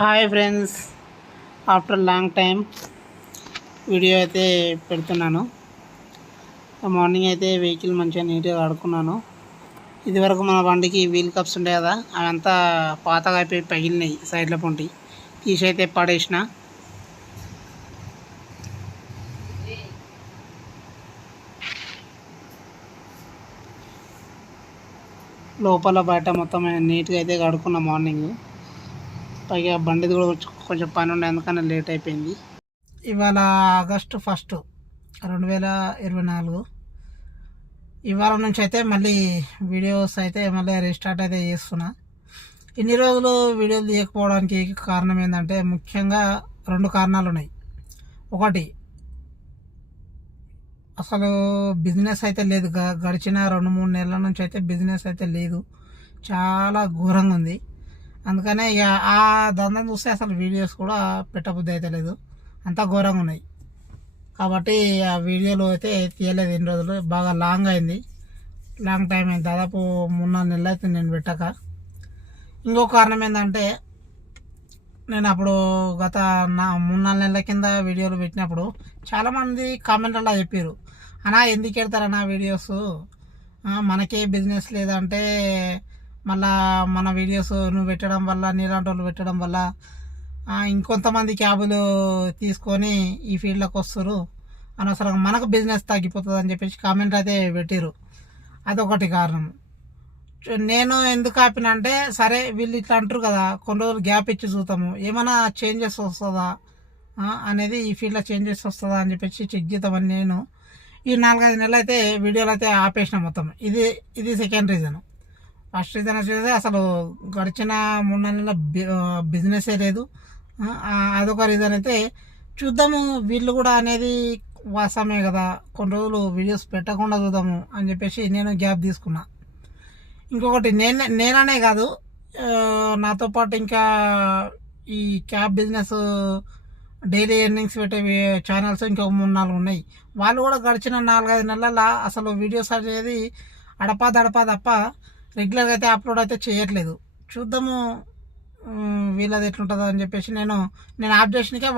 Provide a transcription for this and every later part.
Hi friends, after long time video అయితే పెడుతున్నాను. Morning అయితే వెహికల్ మంచిగా నీట్గా కడుక్కున్నాను. ఇదివరకు మన బండికి వీల్ కప్స్ ఉంటాయి కదా, అవంతా పాతగా అయిపోయి పగిలినాయి. సైడ్ల పొంటి తీసి అయితే పడేసిన. లోపల బయట మొత్తం నీట్గా అయితే కడుక్కున్నా మార్నింగ్. పైగా బండిది కూడా కొంచెం పని ఉండే, అందుకని లేట్ అయిపోయింది. ఇవాళ ఆగస్టు 1, 2024. ఇవాళ నుంచి అయితే మళ్ళీ వీడియోస్ అయితే మళ్ళీ రీస్టార్ట్ అయితే చేస్తున్నా. ఇన్ని రోజులు వీడియోలు తీయకపోవడానికి కారణం ఏంటంటే ముఖ్యంగా 2 కారణాలు ఉన్నాయి. ఒకటి, అసలు బిజినెస్ అయితే లేదు. గడిచిన 2-3 నెలల నుంచి అయితే బిజినెస్ అయితే లేదు, చాలా ఘోరంగా ఉంది. అందుకనే ఇక ఆ దండం చూస్తే అసలు వీడియోస్ కూడా పెట్టబుద్ధి అయితే లేదు, అంతా ఘోరంగా ఉన్నాయి. కాబట్టి ఆ వీడియోలు అయితే తీయలేదు. ఎన్ని రోజులు బాగా లాంగ్ అయింది, లాంగ్ టైం అయింది. దాదాపు 3-4 నెలలు అయితే నేను పెట్టక. ఇంకో కారణం ఏంటంటే, నేను అప్పుడు గత 3-4 నెలల కింద వీడియోలు పెట్టినప్పుడు చాలామంది కామెంట్లలో చెప్పారు, అన్నా ఎందుకు పెడతారన్నా వీడియోస్, మనకే బిజినెస్ లేదంటే మళ్ళా మన వీడియోస్ నువ్వు పెట్టడం వల్ల, నీలాంటి వాళ్ళు పెట్టడం వల్ల ఇంకొంతమంది క్యాబులు తీసుకొని ఈ ఫీల్డ్లోకి వస్తారు, అనవసరంగా మనకు బిజినెస్ తగ్గిపోతుంది అని చెప్పేసి కామెంట్ అయితే పెట్టారు. అదొకటి కారణం. నేను ఎందుకు ఆపినంటే, సరే వీళ్ళు ఇట్లా అంటారు కదా, కొన్ని రోజులు గ్యాప్ ఇచ్చి చూద్దాము, ఏమైనా చేంజెస్ వస్తుందా అనేది, ఈ ఫీల్డ్లో చేంజెస్ వస్తుందా అని చెప్పేసి చెక్ చేద్దామని నేను ఈ 4-5 నెలలు అయితే వీడియోలు అయితే ఆపేసిన మొత్తం. ఇది సెకండ్ రీజన్. ఫస్ట్ రీజన్ వచ్చేసి అసలు గడిచిన 3-4 నెలల బిజినెసే లేదు. అదొక రీజన్ అయితే. చూద్దాము, వీళ్ళు కూడా అనేది వాస్తవమే కదా, కొన్ని రోజులు వీడియోస్ పెట్టకుండా చూద్దాము అని చెప్పేసి నేను గ్యాప్ తీసుకున్నా. ఇంకొకటి, నేననే కాదు, నాతో పాటు ఇంకా ఈ క్యాబ్ బిజినెస్ డైలీ ఎర్నింగ్స్ పెట్టే ఛానల్స్ ఇంకొక 3-4 ఉన్నాయి. వాళ్ళు కూడా గడిచిన 4-5 నెలల అసలు వీడియోస్ అనేది అడపా దడపా తప్ప రెగ్యులర్గా అయితే అప్లోడ్ అయితే చేయట్లేదు. చూద్దాము వీళ్ళది ఎట్లుంటుందో అని చెప్పేసి నేను ఆప్ చేసినకే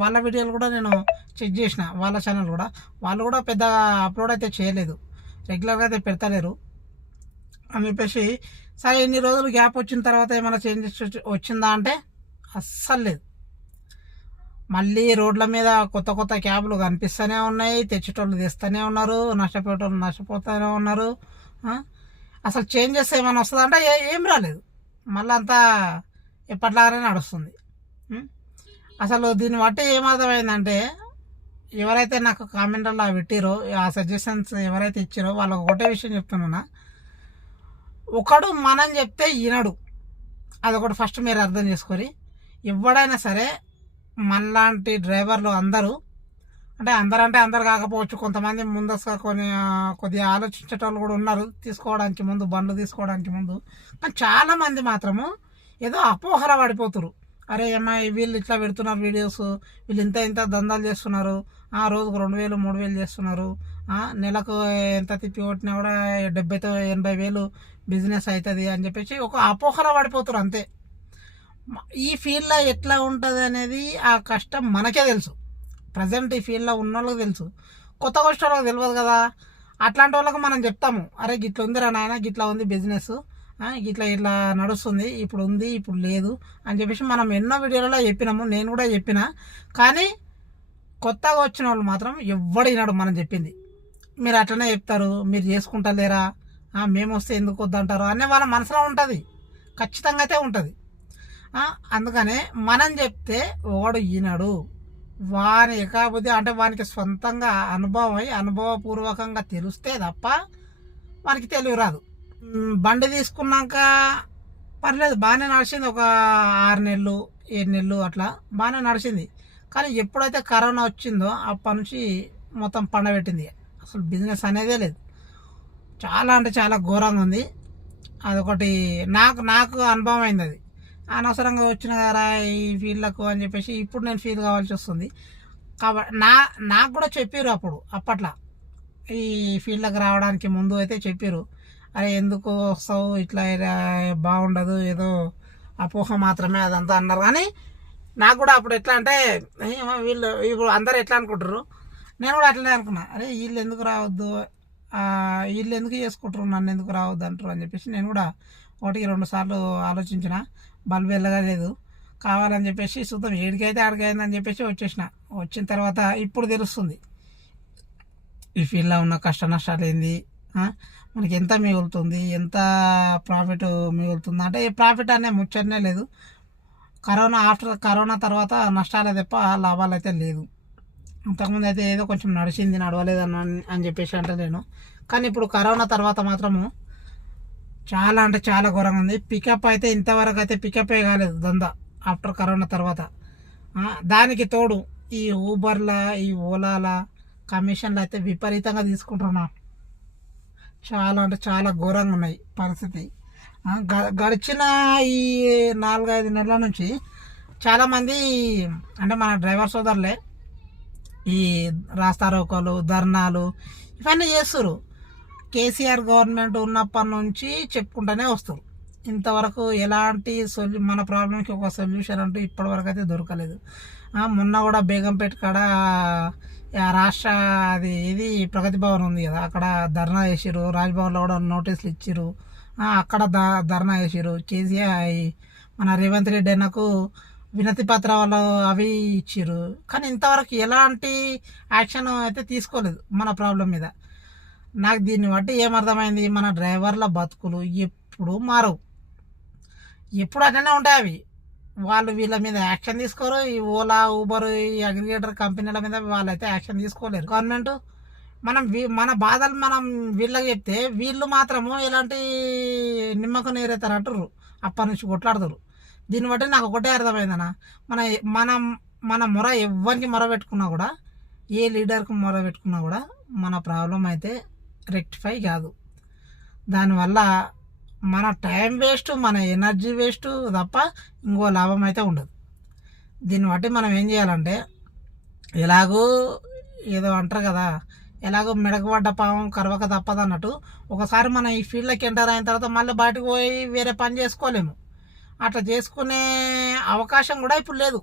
వాళ్ళ వీడియోలు కూడా నేను చెక్ చేసిన. వాళ్ళ ఛానల్ కూడా, వాళ్ళు కూడా పెద్దగా అప్లోడ్ అయితే చేయలేదు, రెగ్యులర్గా అయితే పెడతలేరు అని చెప్పేసి. సరే, ఇన్ని రోజులు గ్యాప్ వచ్చిన తర్వాత ఏమైనా చేంజెస్ వచ్చిందా అంటే అస్సలు లేదు. మళ్ళీ రోడ్ల మీద కొత్త క్యాబ్లు కనిపిస్తూనే ఉన్నాయి, తెచ్చేటోళ్ళు తెస్తూనే ఉన్నారు, నష్టపోయేటోళ్ళు నష్టపోతూనే ఉన్నారు. అసలు చేంజెస్ ఏమైనా వస్తుందా అంటే ఏం రాలేదు, మళ్ళీ అంతా ఎప్పటిలాగానే నడుస్తుంది. అసలు దీన్ని బట్టి ఏమర్థమైందంటే, ఎవరైతే నాకు కామెంట్లలో పెట్టిరో, ఆ సజెషన్స్ ఎవరైతే ఇచ్చారో వాళ్ళకి ఒకటే విషయం చెప్తున్నా, ఒకడు మనం చెప్తే వినడు. అదొకటి ఫస్ట్ మీరు అర్థం చేసుకొని. ఎవడైనా సరే మనలాంటి డ్రైవర్లు అందరూ, అంటే అందరు కాకపోవచ్చు, కొంతమంది ముందస్తుగా కొద్దిగా ఆలోచించేటోళ్ళు కూడా ఉన్నారు, తీసుకోవడానికి ముందు, బండ్లు తీసుకోవడానికి ముందు. కానీ చాలామంది మాత్రము ఏదో అపోహర పడిపోతున్నారు. అరే ఏమా వీళ్ళు ఇట్లా పెడుతున్నారు వీడియోస్, వీళ్ళు ఇంత దందాలు చేస్తున్నారు, రోజుకు 2,000-3,000 చేస్తున్నారు, నెలకు ఎంత తిప్పి కొట్టినా కూడా 70,000-80,000 వేలు బిజినెస్ అవుతుంది అని చెప్పేసి ఒక అపోహర పడిపోతారు అంతే. ఈ ఫీల్డ్లో ఎట్లా ఉంటుంది అనేది ఆ కష్టం మనకే తెలుసు. ప్రజెంట్ ఈ ఫీల్డ్లో ఉన్న వాళ్ళకి తెలుసు, కొత్త వచ్చిన వాళ్ళకి తెలియదు కదా. అట్లాంటి వాళ్ళకి మనం చెప్తాము, అరే గిట్లా ఉందిరా నాయన, గిట్లా ఉంది బిజినెస్, ఇట్లా నడుస్తుంది, ఇప్పుడు ఉంది, ఇప్పుడు లేదు అని చెప్పేసి మనం ఎన్నో వీడియోలలో చెప్పినాము, నేను కూడా చెప్పిన. కానీ కొత్తగా వచ్చిన వాళ్ళు మాత్రం ఎవ్వడు వినడు మనం చెప్పింది. మీరు అట్లనే చెప్తారు, మీరు చేసుకుంటలేరా, మేము వస్తే ఎందుకు వద్దంటారు అనే వాళ్ళ మనసులో ఉంటుంది, ఖచ్చితంగా అయితే ఉంటుంది. అందుకనే మనం చెప్తే వాడు ఈనాడు, వాని ఎకాబుద్ధి అంటే వానికి సొంతంగా అనుభవపూర్వకంగా తెలిస్తే తప్ప వానికి తెలివి రాదు. బండి తీసుకున్నాక పర్లేదు, బాగానే నడిచింది, ఒక 6 నెలలు 7 నెలలు అట్లా బాగానే నడిచింది. కానీ ఎప్పుడైతే కరోనా వచ్చిందో అప్పటి నుంచి మొత్తం పండబెట్టింది, అసలు బిజినెస్ అనేదే లేదు. చాలా అంటే చాలా ఘోరంగా ఉంది. అదొకటి నాకు అనుభవం అయింది. అది అనవసరంగా వచ్చిన కదా ఈ ఫీల్డ్లకు అని చెప్పేసి ఇప్పుడు నేను ఫీల్ కావాల్సి వస్తుంది. కాబట్టి నాకు కూడా చెప్పారు అప్పట్లో, ఈ ఫీల్డ్కి రావడానికి ముందు అయితే చెప్పారు, అరే ఎందుకు వస్తావు, ఇట్లా బాగుండదు, ఏదో అపోహ మాత్రమే అదంతా అన్నారు. కానీ నాకు కూడా అప్పుడు ఎట్లా అంటే వీళ్ళు ఇప్పుడు అందరు ఎట్లా అనుకుంటారు, నేను కూడా అట్లనే అనుకున్నా. అరే వీళ్ళు ఎందుకు రావద్దు, వీళ్ళు ఎందుకు చేసుకుంటారు, నన్ను ఎందుకు రావద్దు అంటారు అని చెప్పేసి నేను కూడా 1-2 సార్లు ఆలోచించిన. బల్బు వెళ్ళగా లేదు, కావాలని చెప్పేసి చూద్దాం ఏడికైతే ఆడికైందని చెప్పేసి వచ్చేసిన. వచ్చిన తర్వాత ఇప్పుడు తెలుస్తుంది ఈ ఫీల్డ్లో ఉన్న కష్ట నష్టాలు ఏంది, మనకి ఎంత మిగులుతుంది, ఎంత ప్రాఫిట్ మిగులుతుంది. అంటే ప్రాఫిట్ అనే ముచ్చటనే లేదు. కరోనా తర్వాత నష్టాలే తప్ప లాభాలు అయితే లేదు. అంతకుముందు అయితే ఏదో కొంచెం నడిచింది, నడవలేదు అని చెప్పేసి అంటే నేను. కానీ ఇప్పుడు కరోనా తర్వాత మాత్రము చాలా అంటే చాలా ఘోరంగా ఉంది. పికప్ అయితే ఇంతవరకు అయితే పికప్ కాలేదు దందా ఆఫ్టర్ కరోనా తర్వాత. దానికి ఈ ఊబర్ల, ఈ ఓలాల కమిషన్లు అయితే విపరీతంగా తీసుకుంటున్నా. చాలా అంటే చాలా ఘోరంగా ఉన్నాయి పరిస్థితి. గడిచిన ఈ 4-5 నెలల నుంచి చాలామంది అంటే మన డ్రైవర్ సోదరులే ఈ రాస్తారోకోలు, ధర్నాలు ఇవన్నీ చేస్తారు. కేసీఆర్ గవర్నమెంట్ ఉన్నప్పటి నుంచి చెప్పుకుంటూనే వస్తారు. ఇంతవరకు ఎలాంటి మన ప్రాబ్లంకి ఒక సొల్యూషన్ అంటూ ఇప్పటివరకు అయితే దొరకలేదు. మొన్న కూడా బేగంపేట కాడ రాష్ట్ర ఇది ప్రగతి భవన్ ఉంది కదా, అక్కడ ధర్నా చేసిరు. రాజ్భవన్లో కూడా నోటీసులు ఇచ్చిరు, అక్కడ ధర్నా చేసిరు. కేసీఆర్ మన రేవంత్ రెడ్డి అన్నకు వినతి పత్రాలు అవి ఇచ్చిరు. కానీ ఇంతవరకు ఎలాంటి యాక్షన్ అయితే తీసుకోలేదు మన ప్రాబ్లం మీద. నాకు దీన్ని బట్టి ఏమర్థమైంది, మన డ్రైవర్ల బతుకులు ఎప్పుడు మారవు, ఎప్పుడు అట్లనే ఉంటాయి అవి. వాళ్ళు వీళ్ళ మీద యాక్షన్ తీసుకోరు. ఈ ఓలా, ఊబర్, ఈ అగ్రిగేటర్ కంపెనీల మీద వాళ్ళైతే యాక్షన్ తీసుకోలేరు. గవర్నమెంట్ మన బాధలు మనం వీళ్ళకి చెప్తే వీళ్ళు మాత్రము ఎలాంటి నిమ్మకం నీరేతారు అంటారు, అప్పటి నుంచి కొట్లాడతారు. దీన్ని బట్టి నాకు ఒకటే అర్థమైందన్న, మన మొర ఎవరికి మొర పెట్టుకున్నా కూడా, ఏ లీడర్కి మొర పెట్టుకున్నా కూడా మన ప్రాబ్లం అయితే రెక్టిఫై కాదు. దానివల్ల మన టైం వేస్ట్, మన ఎనర్జీ వేస్ట్ తప్ప ఇంకో లాభం అయితే ఉండదు. దీన్ని బట్టి మనం ఏం చేయాలంటే, ఎలాగో ఏదో అంటారు కదా, ఎలాగో మెడకు పడ్డ పావం కరవక తప్పదు అన్నట్టు, ఒకసారి మనం ఈ ఫీల్డ్లోకి ఎంటర్ అయిన తర్వాత మళ్ళీ బయటకు పోయి వేరే పని చేసుకోలేము. అట్లా చేసుకునే అవకాశం కూడా ఇప్పుడు లేదు.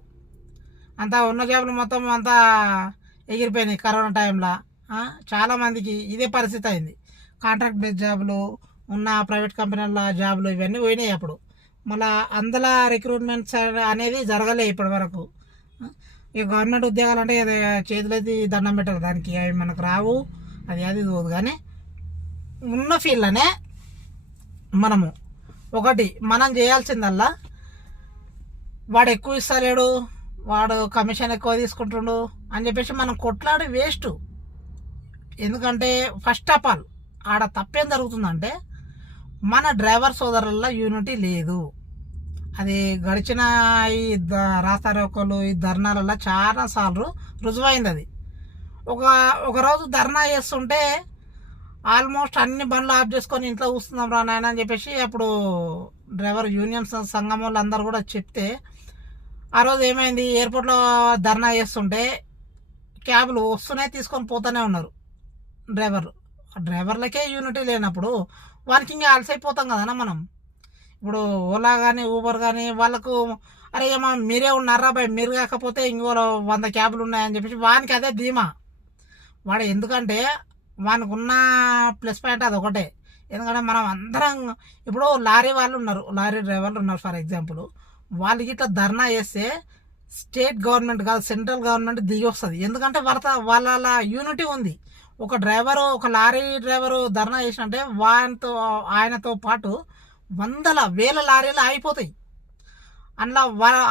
అంతా ఉన్న జాబులు మొత్తం అంతా ఎగిరిపోయినాయి కరోనా టైంలో. చాలామందికి ఇదే పరిస్థితి అయింది. కాంట్రాక్ట్ బేస్ జాబులు, ఉన్న ప్రైవేట్ కంపెనీల జాబులు ఇవన్నీ పోయినాయి. అప్పుడు మళ్ళీ అందులో రిక్రూట్మెంట్స్ అనేది జరగలే ఇప్పటి వరకు. ఈ గవర్నమెంట్ ఉద్యోగాలు అంటే చేతులైతే దండం పెట్టారు, దానికి అవి మనకు రావు, అది పోదు. కానీ ఉన్న ఫీల్డ్లోనే మనం చేయాల్సిందల్లా, వాడు ఎక్కువ ఇస్తలేడు, వాడు కమిషన్ ఎక్కువ తీసుకుంటుండు అని చెప్పేసి మనం కొట్లాడి వేస్ట్. ఎందుకంటే ఫస్ట్ ఆఫ్ ఆల్ ఆడ తప్పేం జరుగుతుందంటే, మన డ్రైవర్ సోదరుల్లో యూనిటీ లేదు. అది గడిచిన ఈ రాస్తారోకోలు, ఈ ధర్నాలలో చాలాసార్లు రుజువైంది. అది ఒకరోజు ధర్నా చేస్తుంటే ఆల్మోస్ట్ అన్ని బండ్లు ఆఫ్ చేసుకొని ఇంట్లో కూస్తున్నాం రా నాయన అని చెప్పేసి అప్పుడు డ్రైవర్ యూనియన్ సంఘం వాళ్ళు అందరు కూడా చెప్తే, ఆ రోజు ఏమైంది, ఎయిర్పోర్ట్లో ధర్నా చేస్తుంటే క్యాబ్లు వస్తూనే తీసుకొని పోతూనే ఉన్నారు డ్రైవర్లకే యూనిటీ లేనప్పుడు వానికి ఇంకా అలసైపోతాం కదన్నా మనం. ఇప్పుడు ఓలా కానీ ఊబర్ కానీ వాళ్ళకు, అరే ఏమో మీరే ఉన్నారా బాయ్, మీరు కాకపోతే ఇంకో 100 క్యాబ్లు ఉన్నాయని చెప్పేసి వానికి అదే ధీమా. వాడు ఎందుకంటే వానికి ఉన్న ప్లస్ పాయింట్ అది ఒకటే. ఎందుకంటే మనం అందరం ఇప్పుడు లారీ వాళ్ళు ఉన్నారు, లారీ డ్రైవర్లు ఉన్నారు ఫర్ ఎగ్జాంపుల్, వాళ్ళకి ఇట్లా ధర్నా చేస్తే స్టేట్ గవర్నమెంట్ కాదు సెంట్రల్ గవర్నమెంట్ దిగి వస్తుంది. ఎందుకంటే వాళ్ళ యూనిటీ ఉంది. ఒక లారీ డ్రైవరు ధర్నా చేసినంటే ఆయనతో పాటు 100,000 లారీలు ఆగిపోతాయి. అందులో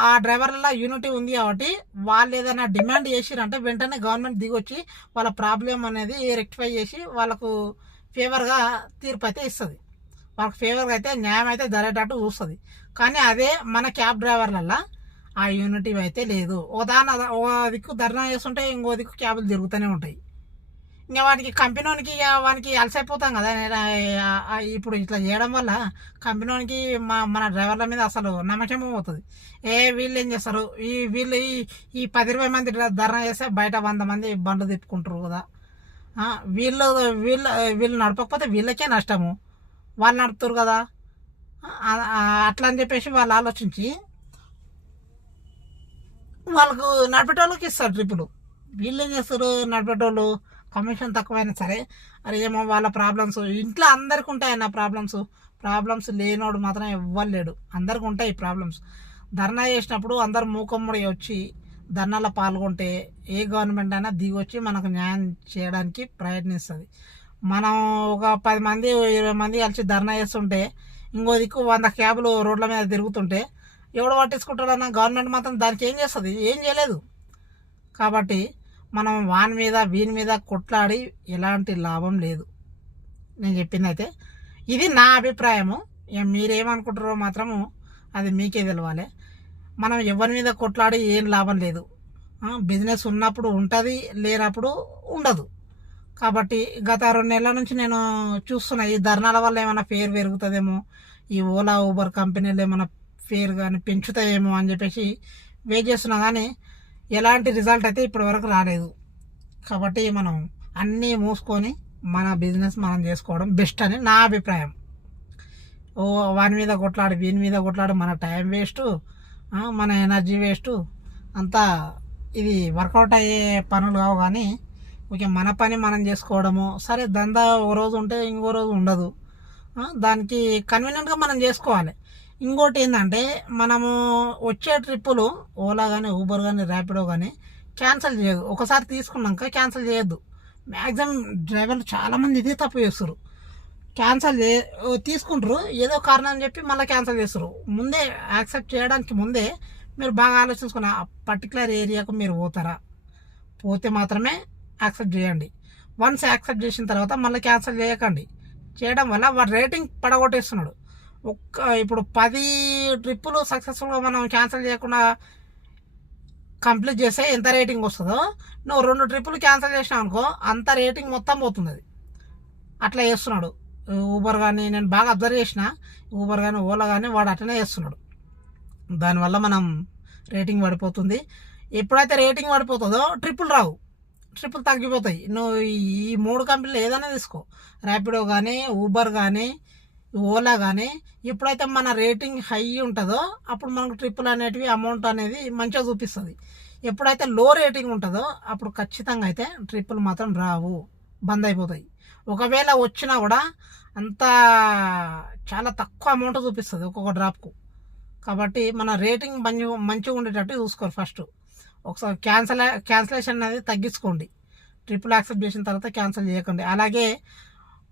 ఆ డ్రైవర్ల యూనిటీ ఉంది కాబట్టి వాళ్ళు ఏదైనా డిమాండ్ చేసిరంటే వెంటనే గవర్నమెంట్ దిగొచ్చి వాళ్ళ ప్రాబ్లం అనేది రెక్టిఫై చేసి వాళ్ళకు ఫేవర్గా తీర్పు అయితే ఇస్తుంది. వాళ్ళకి ఫేవర్గా అయితే న్యాయం అయితే జరిగేటట్టు చూస్తుంది. కానీ అదే మన క్యాబ్ డ్రైవర్లల్లో ఆ యూనిటీ అయితే లేదు. ఒక దిక్కు ధర్నా చేస్తుంటే ఇంకో దిక్కు క్యాబులు తిరుగుతూనే ఉంటాయి. ఇంకా కంపెనీకి వానికి అలసైపోతాం కదా. ఇప్పుడు ఇట్లా చేయడం వల్ల కంపెనీకి మన డ్రైవర్ల మీద అసలు నమ్మకం పోతుంది. వీళ్ళు ఏం చేస్తారు, వీళ్ళు ఈ 10-20 మంది ధర్నా చేస్తే బయట 100 మంది బండ్లు తిప్పుకుంటారు కదా. వీళ్ళు నడపకపోతే వీళ్ళకే నష్టము, వాళ్ళు నడుపుతారు కదా. అట్లా అని చెప్పేసి వాళ్ళు ఆలోచించి వాళ్ళకు నడిపేటోళ్ళకి ఇస్తారు ట్రిప్పులు. వీళ్ళు ఏం చేస్తారు, నడిపేటోళ్ళు కమిషన్ తక్కువైనా సరే అరే ఏమో వాళ్ళ ప్రాబ్లమ్స్ ఇంట్లో అందరికి ఉంటాయన్న ప్రాబ్లమ్స్ లేనోడు మాత్రం ఎవ్వరు లేడు, అందరికి ఉంటాయి ప్రాబ్లమ్స్. ధర్నా చేసినప్పుడు అందరు మూకమ్మడి వచ్చి ధర్నాలో పాల్గొంటే ఏ గవర్నమెంట్ అయినా దిగొచ్చి మనకు న్యాయం చేయడానికి ప్రయత్నిస్తుంది. మనం ఒక 10 మంది 20 మంది కలిసి ధర్నా చేస్తుంటే ఇంకో దిక్కు 100 క్యాబులు రోడ్ల మీద తిరుగుతుంటే ఎవడు పట్టించుకుంటాడన్న గవర్నమెంట్ మాత్రం దానికి ఏం చేస్తుంది, ఏం చేయలేదు. కాబట్టి మనం వీని మీద కొట్లాడి ఎలాంటి లాభం లేదు. నేను చెప్పింది అయితే ఇది నా అభిప్రాయము. మీరేమనుకుంటారో మాత్రము అది మీకే తెలవాలి. మనం ఎవరి మీద కొట్లాడి ఏం లాభం లేదు. బిజినెస్ ఉన్నప్పుడు ఉంటుంది, లేనప్పుడు ఉండదు. కాబట్టి గత 2 నెలల నుంచి నేను చూస్తున్నా ఈ ధర్నాల వల్ల ఏమైనా ఫేర్ పెరుగుతుందేమో, ఈ ఓలా ఊబర్ కంపెనీలు ఏమైనా ఫేర్ కానీ పెంచుతాయేమో అని చెప్పేసి వెయిట్ చేస్తున్నా, కానీ ఎలాంటి రిజల్ట్ అయితే ఇప్పటి వరకు రాలేదు. కాబట్టి మనం అన్నీ మూసుకొని మన బిజినెస్ మనం చేసుకోవడం బెస్ట్ అని నా అభిప్రాయం. వాని మీద కొట్లాడి వీని మీద కొట్లాడి మన టైం వేస్ట్, మన ఎనర్జీ వేస్ట్, అంతా ఇది వర్కౌట్ అయ్యే పనులు కావు. కానీ ఓకే మన పని మనం చేసుకోవడము సరే. దందా ఒక రోజు ఉంటే ఇంకో రోజు ఉండదు, దానికి కన్వీనియంట్గా మనం చేసుకోవాలి. ఇంకోటి ఏంటంటే మనము వచ్చే ట్రిప్పులు ఓలా కానీ ఊబర్ కానీ ర్యాపిడో కానీ క్యాన్సిల్ చేయదు. ఒకసారి తీసుకున్నాక క్యాన్సిల్ చేయొద్దు. మ్యాక్సిమం డ్రైవర్లు చాలామంది ఇదే తప్పు చేస్తారు, తీసుకుంటారు ఏదో కారణం అని చెప్పి మళ్ళీ క్యాన్సిల్ చేస్తారు. ముందే యాక్సెప్ట్ చేయడానికి ముందే మీరు బాగా ఆలోచించుకున్న ఆ పర్టికులర్ ఏరియాకు మీరు పోతే మాత్రమే యాక్సెప్ట్ చేయండి. వన్స్ యాక్సెప్ట్ చేసిన తర్వాత మళ్ళీ క్యాన్సిల్ చేయకండి. చేయడం వల్ల వాడు రేటింగ్ పడగొట్టేస్తున్నాడు. ఇప్పుడు 10 ట్రిప్పులు సక్సెస్ఫుల్గా మనం క్యాన్సిల్ చేయకుండా కంప్లీట్ చేస్తే ఎంత రేటింగ్ వస్తుందో, నువ్వు 2 ట్రిప్పులు క్యాన్సిల్ చేసినావు అనుకో అంత రేటింగ్ మొత్తం పోతుంది. అది అట్లా చేస్తున్నాడు ఊబర్ కానీ. నేను బాగా అబ్జర్వ్ చేసిన ఊబర్ కానీ ఓలా కానీ వాడు అట్లనే చేస్తున్నాడు. దానివల్ల మనం రేటింగ్ పడిపోతుంది. ఎప్పుడైతే రేటింగ్ పడిపోతుందో ట్రిప్పులు రావు, ట్రిప్పులు తగ్గిపోతాయి. నువ్వు ఈ 3 కంపెనీలు ఏదైనా తీసుకో, ర్యాపిడో కానీ ఊబర్ కానీ ఓలా కానీ, ఎప్పుడైతే మన రేటింగ్ హై ఉంటుందో అప్పుడు మనకు ట్రిప్పులు అనేటివి అమౌంట్ అనేది మంచిగా చూపిస్తుంది. ఎప్పుడైతే లో రేటింగ్ ఉంటుందో అప్పుడు ఖచ్చితంగా అయితే ట్రిప్పులు మాత్రం రావు, బంద్ అయిపోతాయి. ఒకవేళ వచ్చినా కూడా అంత చాలా తక్కువ అమౌంట్ చూపిస్తుంది ఒక్కొక్క డ్రాప్కు. కాబట్టి మన రేటింగ్ మంచిగా ఉండేటట్టు చూసుకోరు. ఫస్ట్ ఒకసారి క్యాన్సిలేషన్ అనేది తగ్గించుకోండి. ట్రిపుల్ యాక్సెప్ట్ చేసిన తర్వాత క్యాన్సిల్ చేయకండి. అలాగే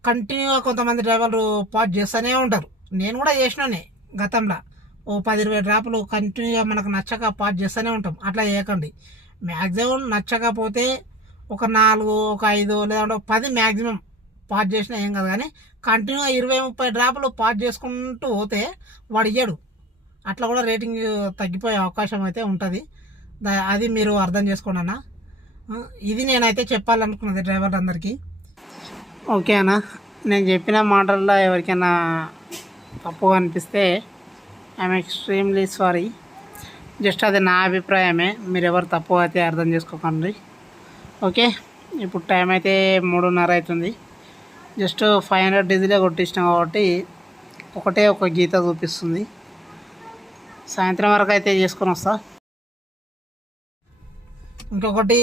కంటిన్యూగా కొంతమంది డ్రైవర్లు పాజ్ చేస్తూనే ఉంటారు. నేను కూడా చేసినానే గతంలో 10-20 డ్రాపులు కంటిన్యూగా మనకు నచ్చక పాజ్ చేస్తూనే ఉంటాం. అట్లా చేయకండి. మ్యాక్సిమం నచ్చకపోతే ఒక 4 ఒక 5 లేదంటే 10 మ్యాక్సిమం పాజ్ చేసినా ఏం కాదు. కానీ కంటిన్యూగా 20-30 డ్రాపులు పాజ్ చేసుకుంటూ పోతే వాడు ఇయ్యడు. అట్లా కూడా రేటింగ్ తగ్గిపోయే అవకాశం అయితే ఉంటుంది. అది మీరు అర్థం చేసుకోండి అన్న. ఇది నేనైతే చెప్పాలనుకున్నది డ్రైవర్లందరికీ. ఓకే అన్న, నేను చెప్పిన మాటల్లో ఎవరికైనా తప్పుగా అనిపిస్తే ఐఎమ్ ఎక్స్ట్రీమ్లీ సారీ. జస్ట్ అది నా అభిప్రాయమే, మీరు ఎవరు తప్పు అయితే అర్థం చేసుకోకండి. ఓకే, ఇప్పుడు టైం అయితే 3:30 అవుతుంది. జస్ట్ 500 డీజిలే కొట్టించినాం కాబట్టి ఒకటే ఒక గీత చూపిస్తుంది. సాయంత్రం వరకు అయితే చేసుకొని వస్తా. ఇంకొకటి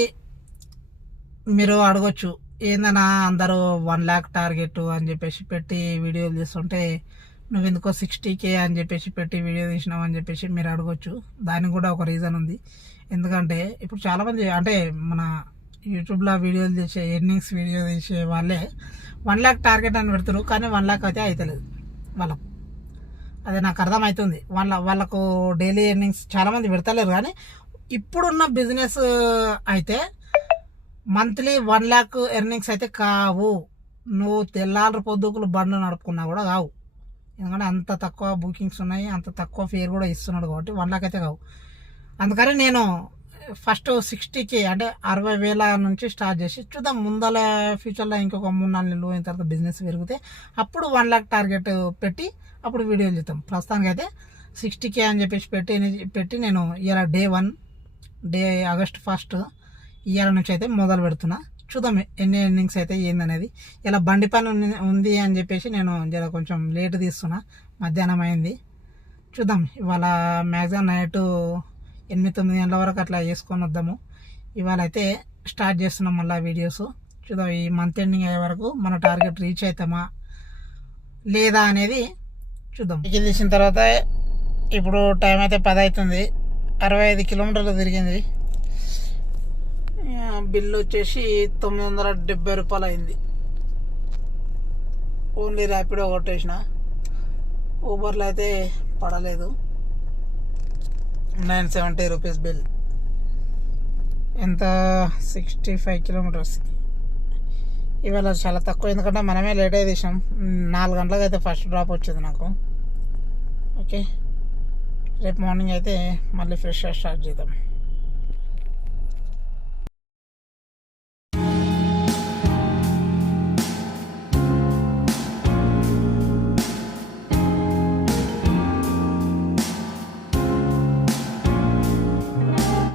మీరు అడగొచ్చు, ఏందన్నా అందరూ 1 lakh టార్గెట్ అని చెప్పేసి పెట్టి వీడియోలు తీస్తుంటే నువ్వు ఎందుకో 60K అని చెప్పేసి పెట్టి వీడియో తీసినావు అని చెప్పేసి మీరు అడగొచ్చు. దానికి కూడా ఒక రీజన్ ఉంది. ఎందుకంటే ఇప్పుడు చాలామంది అంటే మన యూట్యూబ్లో వీడియోలు చేసే ఎర్నింగ్స్ వీడియో చేసే వాళ్ళే 1 lakh టార్గెట్ అని పెడతారు, కానీ 1 lakh అయితే అవుతలేదు వాళ్ళకు. అదే నాకు అర్థమవుతుంది. వాళ్ళకు డైలీ ఎర్నింగ్స్ చాలామంది పెడతలేరు. కానీ ఇప్పుడున్న బిజినెస్ అయితే మంత్లీ 1 lakh ఎర్నింగ్స్ అయితే కావు. నువ్వు తెల్లారి పొద్దుకులు బండ్లు నడుపుకున్నా కూడా కావు. ఎందుకంటే అంత తక్కువ బుకింగ్స్ ఉన్నాయి, అంత తక్కువ ఫేర్ కూడా ఇస్తున్నాడు కాబట్టి 1 lakh అయితే కావు. అందుకని నేను ఫస్ట్ 60K అంటే 60,000 నుంచి స్టార్ట్ చేసి చూద్దాం. ముందల ఫ్యూచర్లో ఇంకొక 3-4 నెలలు అయిన తర్వాత బిజినెస్ పెరిగితే అప్పుడు 1 lakh టార్గెట్ పెట్టి అప్పుడు వీడియోలు చేద్దాం. ప్రస్తుతానికి అయితే 60K అని చెప్పేసి పెట్టి నేను ఇలా డే 1 August 1 ఇయర్ నుంచి అయితే మొదలు పెడుతున్నా. చూద్దాం ఎన్ని ఎర్నింగ్స్ అయితే ఏందనేది. ఇలా బండి పని ఉంది అని చెప్పేసి నేను జర కొంచెం లేట్ తీస్తున్నా, మధ్యాహ్నం అయింది. చూద్దాం ఇవాళ మ్యాక్సిమం నైట్ 8-9 గంటల వరకు అట్లా వేసుకొని వద్దాము. ఇవాళ అయితే స్టార్ట్ చేస్తున్నాం మళ్ళీ వీడియోస్. చూద్దాం ఈ మంత్ ఎండింగ్ అయ్యే వరకు మన టార్గెట్ రీచ్ అవుతామా లేదా అనేది చూద్దాం. వెహికల్ తీసిన తర్వాత ఇప్పుడు టైం అయితే 10 అవుతుంది. 65 కిలోమీటర్లు తిరిగింది. బిల్లు వచ్చేసి 970 రూపాయలు అయింది. ఓన్లీ ర్యాపిడో కొట్టేసిన, ఊబర్లో అయితే పడలేదు. 970 రూపీస్ బిల్. ఎంత 65 కిలోమీటర్స్. ఇవాళ చాలా తక్కువ, ఎందుకంటే మనమే లేట్ అయితే తీసాం. 4 గంటలకు అయితే ఫస్ట్ డ్రాప్ వచ్చింది నాకు. ఓకే, రేపు మార్నింగ్ అయితే మళ్ళీ ఫ్రెష్గా స్టార్ట్ చేద్దాం.